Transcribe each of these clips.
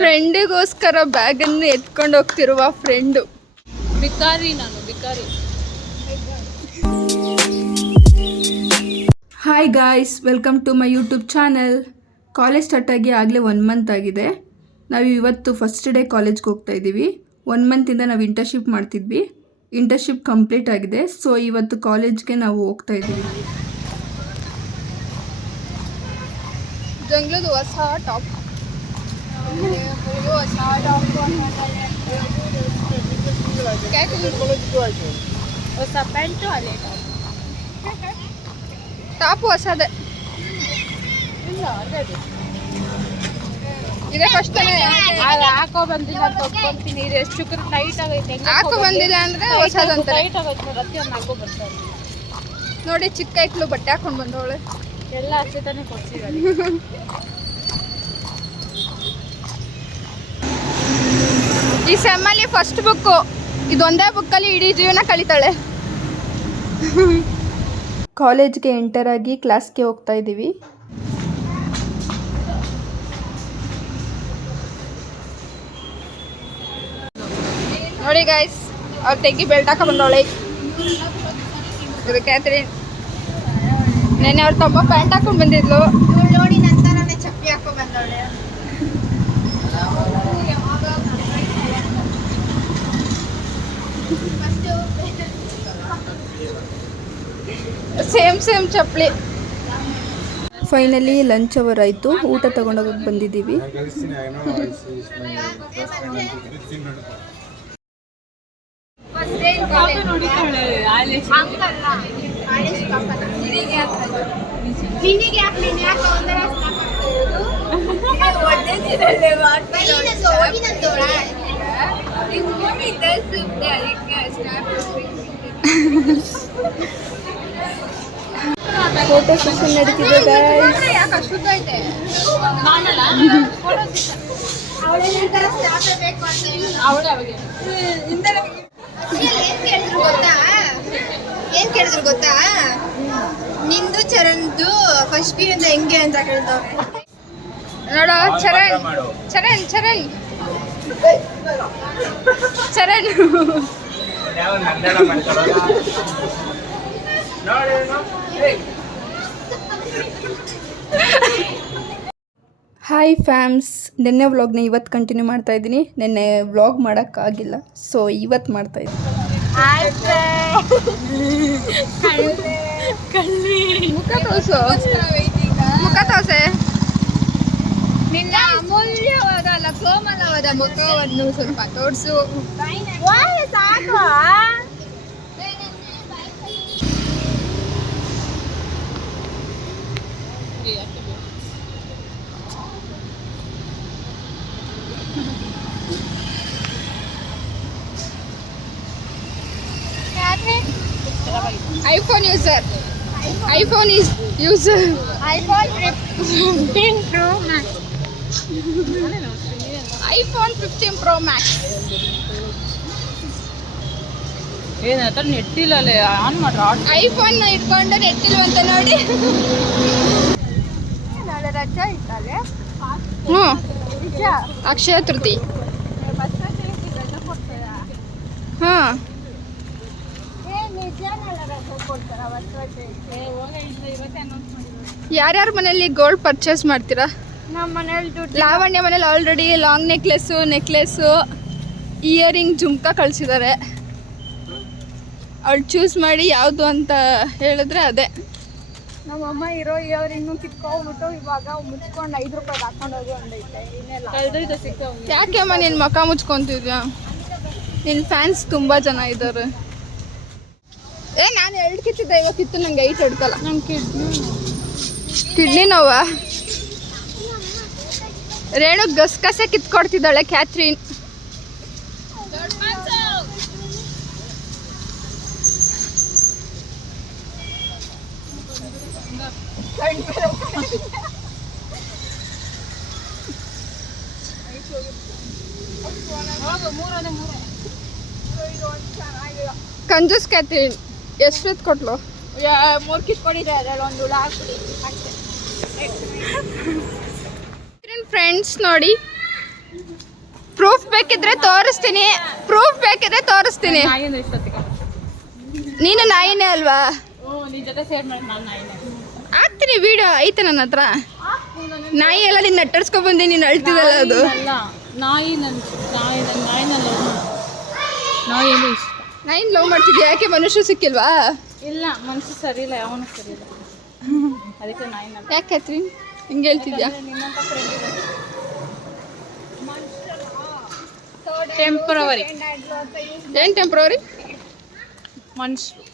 ಫ್ರೆಂಡಿಗೋಸ್ಕರ ಬ್ಯಾಗನ್ನು ಎತ್ಕೊಂಡು ಹೋಗ್ತಿರುವ ಫ್ರೆಂಡು. ಬಿಕಾರಿ ನಾನು ಬಿಕಾರಿ. Hi guys, welcome to my YouTube channel. College start ಆಗಿ ಆಗಲೇ 1 ಮಂತ್ ಆಗಿದೆ. ನಾವು ಇವತ್ತು ಫಸ್ಟ್ ಡೇ ಕಾಲೇಜ್ಗೆ ಹೋಗ್ತಾ ಇದ್ದೀವಿ. 1 ಮಂತಿಂದ ನಾವು ಇಂಟರ್ನ್ಶಿಪ್ ಮಾಡ್ತಿದ್ವಿ. ಇಂಟರ್ನ್ಶಿಪ್ ಕಂಪ್ಲೀಟ್ ಆಗಿದೆ. ಸೊ ಇವತ್ತು ಕಾಲೇಜ್ಗೆ ನಾವು ಹೋಗ್ತಾ ಇದ್ದೀವಿ. ಜಂಗ್ಲದ ಹೊಸ ಟಾಪ್, ಹೊಸ ಪ್ಯಾಂಟು ಅಲ್ಲೇ ಟಾಪು ಹೊಸದೇ ಇದೇ ಫಸ್ಟ್ ಹಾಕೋ ಬಂದಿಲ್ಲ ಅಂತ ಒಪ್ಕೊಂತೀನಿ. ಇದು ಎಷ್ಟು ಟೈಟ್ ಆಗೈತೆ. ಹಾಕೋ ಬಂದಿಲ್ಲ ಅಂದ್ರೆ ಹೊಸದಂತ ಟೈಟ್ ಆಗೈತೆ ನೋಡಿ. ಅದಕ್ಕೆ ಹಾಕೋ ಬರ್ತಾರೆ ನೋಡಿ. ಚಿಕ್ಕ ಐಕ್ಳು ಬಟ್ಟೆ ಹಾಕೊಂಡು ಬಂದವಳೆ. ಎಲ್ಲ ಅಷ್ಟೇ ತಾನೇ ಕೊಡ್ಸಿರೋದು. ಈ ಸೆಮ್ಮಲ್ಲಿ ಫಸ್ಟ್ ಬುಕ್ಕು ಇದೊಂದೇ ಬುಕ್ಕಲ್ಲಿ ಇಡೀ ಜೀವನ ಕಳೀತಾಳೆ. ಕಾಲೇಜ್ಗೆ ಎಂಟರ್ ಆಗಿ ಕ್ಲಾಸ್ಗೆ ಹೋಗ್ತಾ ಇದ್ದೀವಿ. ನೋಡಿ ಗೈಸ್, ಅವ್ರು ತೆಗಿ ಬೆಲ್ಟ್ ಹಾಕ ಬಂದವಳೆ. ಇದು ಕ್ಯಾಥರಿನ್. ನೆನ್ನೆ ಅವ್ರ ತಮ್ಮ ಪ್ಯಾಂಟ್ ಹಾಕೊಂಡು ಬಂದಿದ್ಲು. ನೋಡಿ ನಂತರ ಚಪ್ಪಲಿ ಹಾಕೋ ಬಂದವಳೆ. ಸೇಮ್ ಚಪ್ಪಲಿ. ಫೈನಲಿ ಲಂಚ್ ಅವರ್ ಆಯಿತು. ಊಟ ತಗೊಂಡೋಗಕ್ಕೆ ಬಂದಿದ್ದೀವಿ. ಫೋಟೋ ಸೆಷನ್ ನಡೀತಿದೆ ಗೈಸ್. ಏನ್ ಕೇಳಿದ್ರು ಗೊತ್ತಾ? ನಿಂದು ಚರಣ್ದು ಫಸ್ಟ್ ಪಿ ಅಂತ ಹೆಂಗೆ ಅಂತ ಕೇಳ್ತವ್ರೆ. ನೋಡೋ ಚರಣ್ ಚರಣ್ ಚರಣ್ ಚರಣ್ ಹಾಯ್ ಫ್ಯಾಮ್ಸ್, ನೆನ್ನೆ ವ್ಲಾಗ್ನ ಇವತ್ತು ಕಂಟಿನ್ಯೂ ಮಾಡ್ತಾ ಇದ್ದೀನಿ. ನೆನ್ನೆ ವ್ಲಾಗ್ ಮಾಡೋಕ್ಕಾಗಿಲ್ಲ, ಸೊ ಇವತ್ತು ಮಾಡ್ತಾ ಇದ್ದೀನಿ. ಮುಖ ತೋರಿಸು, ಮುಖ ತೋರಿಸೆ. ನಿನ್ನ ಅಮೂಲ್ಯವಾದ ಕೋಮಲವಾದ ಮುಖವನ್ನು ಸ್ವಲ್ಪ ತೋರಿಸು. iPhone user. iPhone is user. iPhone 15 Pro Max. iPhone 15 Pro Max. ಏನಂತ ನೆಟ್ಟಿಲ್ಲ ಆನ್ ಮಾಡ್ರ. ಐಫೋನ್ ಇಟ್ಕೊಂಡು ನೆಟ್ಟಿಲ್ವಂತ ನೋಡಿ. ನಾಳೆ ರಜಾ ಇತ್ತಲ್ಲೇ. ಹ್ಞೂ, ಅಕ್ಷಯ ತೃತೀಯ. ಹಾಂ, ಯಾರ್ಯಾರ ಮನೇಲಿ ಗೋಲ್ಡ್ ಪರ್ಚೇಸ್ ಮಾಡ್ತೀರಾ? ನಮ್ಮ ಮನೇಲಿ ದುಡ್ಡು. ಲಾವಣ್ಯ ಮನೇಲಿ already long necklace earring jhumka ಕಳಿಸಿದ್ದಾರೆ. ಅವಳು ಚೂಸ್ ಮಾಡಿ ಯಾವುದು ಅಂತ ಹೇಳಿದ್ರೆ ಅದೇ. ನಮ್ಮಮ್ಮ ಇರೋ ಇಯರಿಂಗ್ನು ಕಿತ್ಕೊಂಡ್ಬಿಟ್ಟು ಇವಾಗ ಮುಚ್ಕೊಂಡು 5 ರೂಪಾಯಿ ಹಾಕೊಂಡೋಗಿ ಒಂದೈತೆ. ಕಳ್ದೈತೆ ಸಿಗ್ತಾವ. ಯಾಕೆಮ್ಮ ನೀನು ಮುಖ ಮುಚ್ಕೊಂತಿದ್ಯಾ? ನಿನ್ನ ಫ್ಯಾನ್ಸ್ ತುಂಬ ಜನ ಇದ್ದಾರೆ. ನಾನು 2 ಕಿತ್ತಿದ್ದೆ, ಇವಾಗ ಕಿತ್ತು ನಂಗೆ 8 ಹೊಡ್ಕಲ್ಲ. ನಮ್ಮ ಕಿಡ್ನಿ ನೋವಾ? ರೇಣು ಗಸಗಸೆ ಕಿತ್ಕೊಡ್ತಿದ್ದಾಳೆ ಕ್ಯಾಥ್ರಿನ್. ಕಂಜೂಸ್ ಕ್ಯಾಥ್ರಿನ್ ಎಷ್ಟು ಕೊಟ್ಲು? 3 ಕಿತ್ಕೊಂಡಿದ್ದೆ, ಅದರಲ್ಲಿ ಒಂದು ಹುಳ ಹಾಕ್ಬಿಡಿ ಅಷ್ಟೇ. ಫ್ರೆಂಡ್ಸ್ ನೋಡಿ, ಪ್ರೂಫ್ ಬೇಕಿದ್ರೆ ತೋರಿಸ್ತೀನಿ. ನೀನು ನಾಯಿನೇ ಅಲ್ವಾ? ಆಗ್ತೀನಿ, ವಿಡಿಯೋ ಐತೆ ನನ್ನ ಹತ್ರ. ನಾಯಿ ಎಲ್ಲ ನೀನು ನಟ್ಟರ್ಸ್ಕೊಂಡ್ ಬಂದೆ, ನೀನು ಅಳ್ತಿದಲ್ಲ ಅದು. ನಾಯಿನ ಲವ್ ಮಾಡ್ತಿದ್ಯಾ? ಯಾಕೆ ಮನುಷ್ಯ ಸಿಕ್ಕಿಲ್ವಾ? ಇಲ್ಲ, ಮನಸ್ಸು ಸರಿ ಇಲ್ಲ, ಅವನು ಸರಿ ಇಲ್ಲ, ಅದಕ್ಕೆ ನಾಯಿ. ಯಾಕೆ ಕ್ಯಾತ್ರಿನ್ ಹಿಂಗೆ ಹೇಳ್ತಿದ್ಯಾ? ಟೆಂಪರವರಿ. ಏನು ಟೆಂಪ್ರವರಿ? ಮನುಷ್ಯರು.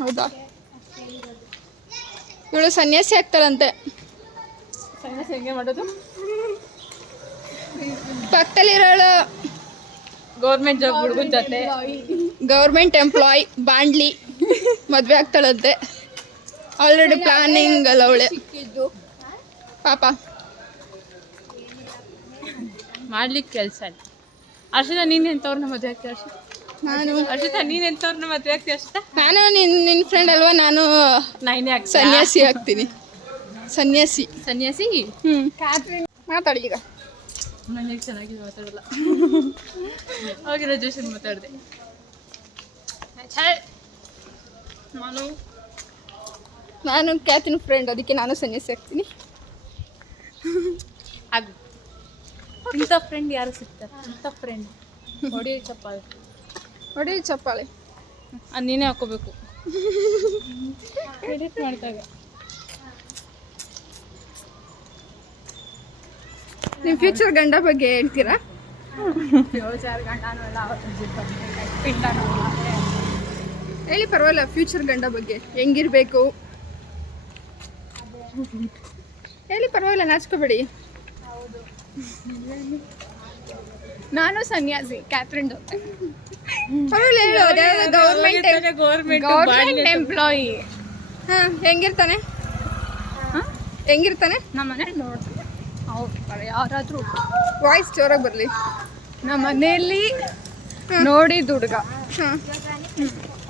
ಹೌದಾ? ಇವಳು ಸನ್ಯಾಸಿ ಆಗ್ತಾಳಂತೆ. ಸನ್ಯಾಸಿ ಹೆಂಗೆ ಮಾಡೋದು? ಪಕ್ಕದಲ್ಲಿರೋಳು ಗೌರ್ಮೆಂಟ್ ಜಾಬ್ ಹುಡುಗನ ಜೊತೆ ಗೌರ್ಮೆಂಟ್ ಎಂಪ್ಲಾಯ್ ಬಾಂಡ್ಲಿ ಮದುವೆ ಆಗ್ತಾಳಂತೆ. ಆಲ್ರೆಡಿ ಪ್ಲಾನಿಂಗ್ ಅಲ್ಲ ಅವಳೆ ಪಾಪ. ಮಾಡ್ಲಿಕ್ಕೆ ಕೆಲಸ ಇಲ್ಲ. ಅರ್ಷಿತಾ, ನೀನು ಎಂಥವ್ರನ್ನ ಮದುವೆ ಆಗ್ತೀಯ? ಅರ್ಷಿತಾ, ನೀನು ಎಂಥವ್ರನ್ನ ಮದುವೆ ಆಗ್ತೀಯ? ಅರ್ಷಿತಾ, ನಾನು ನಿನ್ನ ಫ್ರೆಂಡ್ ಅಲ್ವಾ, ನಾನು ನಾಯಿನೇ ಆಗ್ತೀನಿ. ಸನ್ಯಾಸಿ ಆಗ್ತೀನಿ. ಸನ್ಯಾಸಿ. ಮಾತಾಡಿ ಈಗ. ನನಗೆ ಚೆನ್ನಾಗಿ ಮಾತಾಡಲ್ಲ. ಅವಾಗ ಗ್ರಾಜುಯೇಷನ್ ಮಾತಾಡಿದೆ. ನಾನು ಕ್ಯಾತಿನ ಫ್ರೆಂಡ್, ಅದಕ್ಕೆ ನಾನು ಸನ್ಯಾಸಿ ಆಗ್ತೀನಿ. ಅದು ಇಂಥ ಫ್ರೆಂಡ್ ಯಾರು ಸಿಗ್ತಾರೆ? ಇಂಥ ಫ್ರೆಂಡ್ ಹೊಡಿ ಚಪ್ಪಾಳೆ ಅದು ನೀನೇ ಹಾಕೋಬೇಕು ಎಡಿಟ್ ಮಾಡಿದಾಗ. ನಿಮ್ಮ ಫ್ಯೂಚರ್ ಗಂಡ ಬಗ್ಗೆ ಹೇಳ್ತೀರಾ? ಹೇಳಿ, ಪರವಾಗಿಲ್ಲ. ಫ್ಯೂಚರ್ ಗಂಡ ಬಗ್ಗೆ ಹೆಂಗಿರ್ಬೇಕು ಹೇಳಿ, ಪರವಾಗಿಲ್ಲ, ನಾಚ್ಕೋಬೇಡಿ. ನಾನು ಸನ್ಯಾಸಿ, ಕ್ಯಾತ್ರಿನ್ ಪರವಾಗಿಲ್ಲ ಹೇಳು. Government employee. ಹಾಂ, ಹೆಂಗಿರ್ತಾನೆ? ನಮ್ಮ ಮನೇಲಿ ನೋಡ್ತೀವಿ ಅವ್ರು ಯಾರಾದರೂ ವಾಯ್ಸ್ ಜೋರಾಗಿ ಬರಲಿ. ನಮ್ಮ ಮನೆಯಲ್ಲಿ ನೋಡಿದ ಹುಡುಗ ಹಾಂ,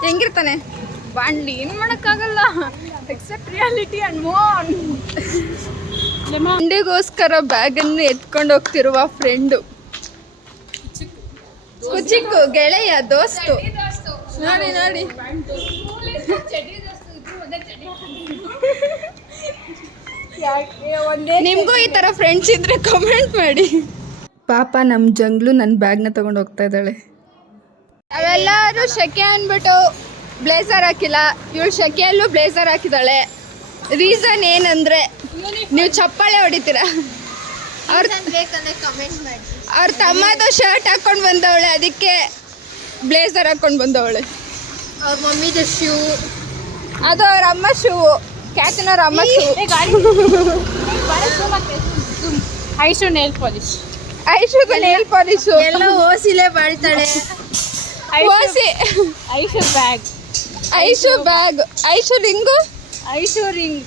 ಹೆಂಗಿರ್ತಾನೆ? ಬಾಂಡ್ಲಿ. ಏನು ಮಾಡೋಕ್ಕಾಗಲ್ಲ, ಎಕ್ಸೆಪ್ಟ್ ರಿಯಾಲಿಟಿ ಅಂಡ್ ಮೋನ್. ಫ್ರೆಂಡಿಗೋಸ್ಕರ ಬ್ಯಾಗನ್ನು ಎತ್ಕೊಂಡು ಹೋಗ್ತಿರುವ ಫ್ರೆಂಡು, ಕುಚಿಕ್ಕು ಗೆಳೆಯ, ದೋಸ್ತು. ನೋಡಿ ನಿಮಗೂ ಈ ಥರ ಫ್ರೆಂಡ್ಸ್ ಇದ್ರೆ ಕಮೆಂಟ್ ಮಾಡಿ. ಪಾಪ ನಮ್ಮ ಜಂಗ್ಲು ನನ್ನ ಬ್ಯಾಗ್ನ ತೊಗೊಂಡು ಹೋಗ್ತಾ ಇದ್ದಾಳೆ. ಅವೆಲ್ಲರೂ ಶೆಕೆ ಅಂದ್ಬಿಟ್ಟು ಬ್ಲೇಸರ್ ಹಾಕಿಲ್ಲ, ಇವಳು ಶೆಕೆಯಲ್ಲೂ ಬ್ಲೇಸರ್ ಹಾಕಿದ್ದಾಳೆ. ರೀಸನ್ ಏನಂದರೆ ನೀವು ಚಪ್ಪಾಳೆ ಹೊಡಿತೀರಾ. ಅವ್ರ ತಮ್ಮದು ಶರ್ಟ್ ಹಾಕೊಂಡು ಬಂದವಳೆ, ಅದಕ್ಕೆ ಬ್ಲೇಸರ್ ಹಾಕೊಂಡು ಬಂದವಳೆ. ಅವ್ರ ಮಮ್ಮಿದು ಶೂ, ಅದು ಅವ್ರ ಅಮ್ಮ ಶೂ, ಕ್ಯಾತಿನವ್ರ ಅಮ್ಮ ಶೂ. Aishu nail polish. ಐಶುದು ನೇಲ್ ಪಾಲಿಶು ಎಲ್ಲ ಓಸಿಲೇ ಬಾಳ್ತಾಳೆ. ಓಸಿ. Aishu bag, Aishu bag, Aishu ring, Aishu ring,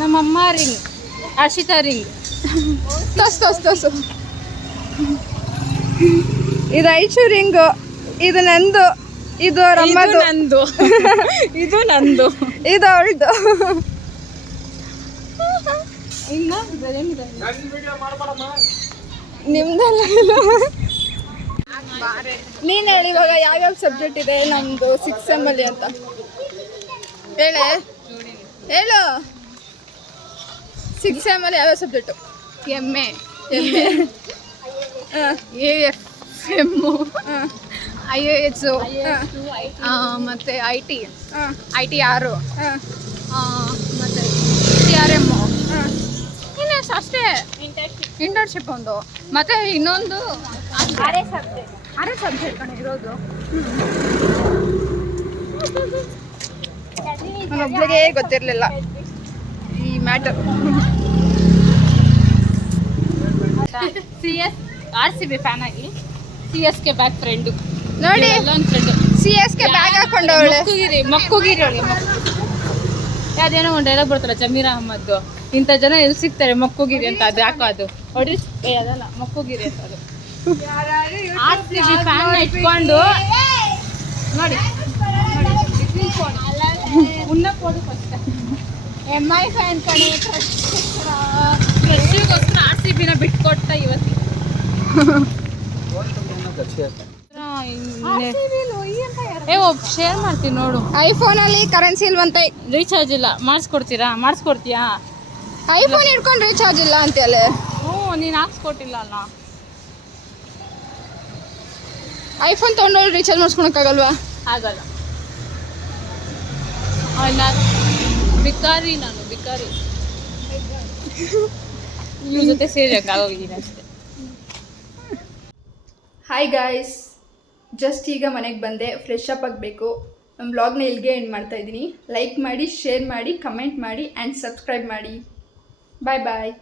ನಮ್ಮಮ್ಮ ರಿಂಗ್, ಹರ್ಷಿತಾ ರಿಂಗ್. ತೋಸು. ಇದು ಐಶು ರಿಂಗು, ಇದು ನಂದು, ಇದು ಅವ್ರ ಅಮ್ಮದು, ನಂದು, ಇದು ನಂದು, ಇದು ಅವಳದು. ಇನ್ನು ನಿಮ್ದಲ್ಲ. ನೀನು ಹೇಳಿ ಇವಾಗ ಯಾವ್ಯಾವ ಸಬ್ಜೆಕ್ಟ್ ಇದೆ ನಮ್ಮದು 6th SEM ಅಲ್ಲಿ ಅಂತ ಹೇಳು. 6th SEM ಅಲ್ಲಿ ಯಾವ್ಯಾವ ಸಬ್ಜೆಕ್ಟು? ಎಮ್ಮೆ, AF, IAS, ಮತ್ತು IT 6, ಮತ್ತು CRM, ಇನ್ನೂ ಅಷ್ಟೇ. ಇಂಟರ್ನ್ಶಿಪ್ ಒಂದು, ಮತ್ತು ಇನ್ನೊಂದು 6 ಸಬ್ಜೆಕ್ಟ್ ಇರೋದು. ನನ್ನೊಬ್ಳಿಗೆ ಗೊತ್ತಿರಲಿಲ್ಲ ಈ ಮ್ಯಾಟರ್. CS RCB ಫ್ಯಾನ್ ಆಗಿ CSK ಬ್ಯಾಗ್ ಫ್ರೆಂಡು ನೋಡಿ, ಫ್ರೆಂಡು. CSK ಬ್ಯಾಗ್ ಹಾಕೊಂಡವಳೆ. ಮಕ್ಕುಗಿರಿ ಅವಳಿ. ಅದೇನೋ ಒಂದು ಡೈಲಾಗ್ ಬರ್ತಲ್ಲ ಜಮೀರ್ ಅಹಮದ್, ಇಂಥ ಜನ ಎಲ್ಲಿ ಸಿಗ್ತಾರೆ ಮಕ್ಕುಗಿರಿ ಅಂತ. ಅದು ಯಾಕೋ ಅದು ಹೊಡಿ ಅದಲ್ಲ, ಮಕ್ಕುಗಿರಿ ಅಂತ. ಅದು RCB ಫ್ಯಾನ್ ಇಟ್ಕೊಂಡು ನೋಡಿ, ಉನ್ನ ಕೊಡು ಫಸ್ಟ್. MI ಫ್ಯಾನ್ ಕಣೆ. ಕೊಟ್ಟ ಇವತ್ತಿ ಶೇರ್ ಮಾಡ್ತೀನಿ ನೋಡು. ಐಫೋನಲ್ಲಿ ಕರೆನ್ಸಿ ಇಲ್ವಂತೆ. ರೀಚಾರ್ಜ್ ಇಲ್ಲ, ಮಾಡಿಸ್ಕೊಡ್ತೀಯಾ? ಐಫೋನ್ ಇಟ್ಕೊಂಡು ರೀಚಾರ್ಜ್ ಇಲ್ಲ ಅಂತೇಳಿ. ಹ್ಞೂ, ನೀನು ಹಾಕ್ಸ್ಕೊಟ್ಟಿಲ್ಲ ಅಲ್ಲ. ಐಫೋನ್ ತೊಗೊಂಡು ರೀಚಾರ್ಜ್ ಮಾಡಿಸ್ಕೊಳಕ್ಕಾಗಲ್ವಾ? ಆಗಲ್ಲ. ಬಿಕಾರಿ ಇವ್ರ ಜೊತೆ ಸೇರಿಯಕ್ಕಾಗೋಗಿದ್ದೀನಿ ಅಷ್ಟೇ. ಹಾಯ್ ಗಾಯ್ಸ್, ಜಸ್ಟ್ ಈಗ ಮನೆಗೆ ಬಂದೆ, ಫ್ರೆಶ್ ಅಪ್ ಆಗಬೇಕು. ನಮ್ಮ ವ್ಲಾಗ್ನ ಇಲ್ಲಿಗೆ ಎಂಡ್ ಮಾಡ್ತಾ ಇದ್ದೀನಿ. ಲೈಕ್ ಮಾಡಿ, ಶೇರ್ ಮಾಡಿ, ಕಮೆಂಟ್ ಮಾಡಿ ಆ್ಯಂಡ್ ಸಬ್ಸ್ಕ್ರೈಬ್ ಮಾಡಿ. ಬಾಯ್ ಬಾಯ್.